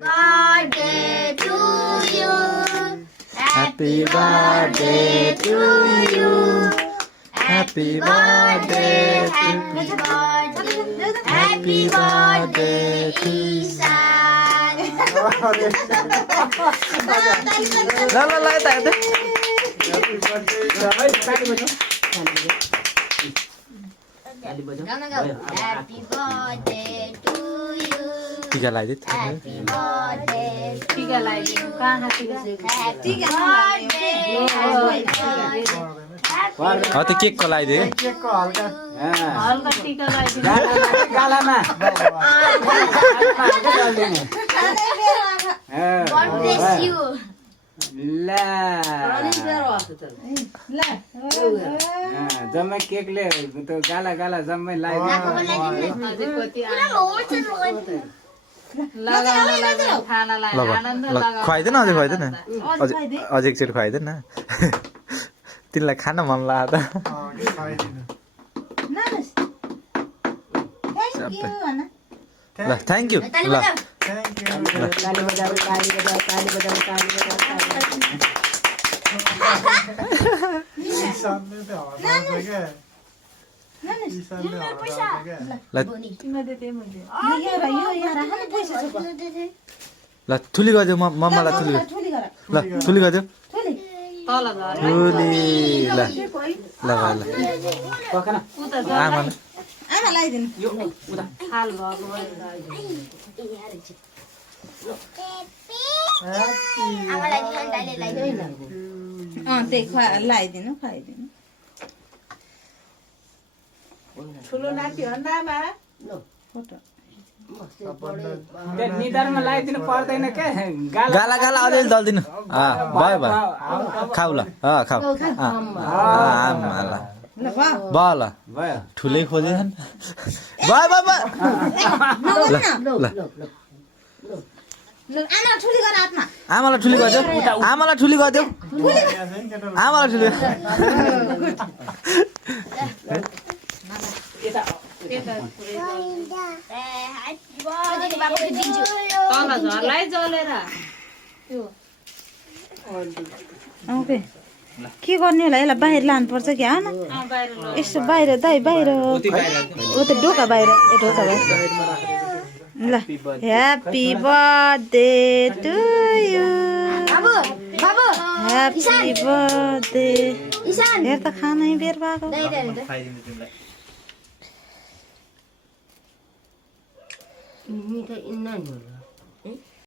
birthday to you. Happy birthday to you. Happy birthday, Happy birthday, happy birthday, Ishan. ल ल ल यता हेर्दै Happy birthday to you. टिका लगाइदिए Happy birthday. टीका लगाइदिनु कहाँ टीका Happy birthday. हो त्यो केकको लगाइदिए हल्का टीका लगाइदिनु गालामा God bless you. ला जम्मै केकले त्यो गाला गाला जम्मै नाकको कति पुरा लोड छ लोड. लगाउन खानालाई ल आनन्द ल लगाउनु खुवाइदेन अझै खुवाइदेन अझै एकचोटि खुवाइदेन तिमीलाई खान मन लाग्यो त ल थ्याङ्क यू ताली ल बजाऊ. ताली बजाऊ ताली बजाऊ ताली बजाऊ ताली बजाऊ ल बोनी. ल ठुली गरिदेऊ मम्मालाई ठुली ल ठुली गरिदेऊ तल झर ठुली ल ल ल पखन उता आमालाई यो उता थाल भएको आमालाई दिनु अनि ताईले लगाइदिनु. लगाइदिनु खुवाइदिनु ठुलो नाति हो नामा त्यो निधारमा लगाइदिनु पर्दैन के गाला गाला गाला अलिअलि दलिदिनु भयो भयो खाऊ ल खाऊ आमा ल भयो ल भयो ठुलै खोजेछन् भयो भयो भयो ल आमा ठुली गर हातमा आमालाई ठुली गरिदेऊ आमालाई ठुली गरिदेऊ आमालाई ठुली Happy birthday बाबुले दिन्छु. तल झरलाई जलेर ओके के गर्ने होला यसलाई बाहिर लानुपर्छ कि होइन बाहिर यसो बाहिर दाइ बाहिर ओ त ढोका बाहिर ए ढोका बाहिर ल ह्याप्पी बर्थडे टु यु बाबु बाबु ह्याप्पी बर्थडे ईशान हेर त खानै बेर भएको दे दे दे. मिठाई इन्ना नि होला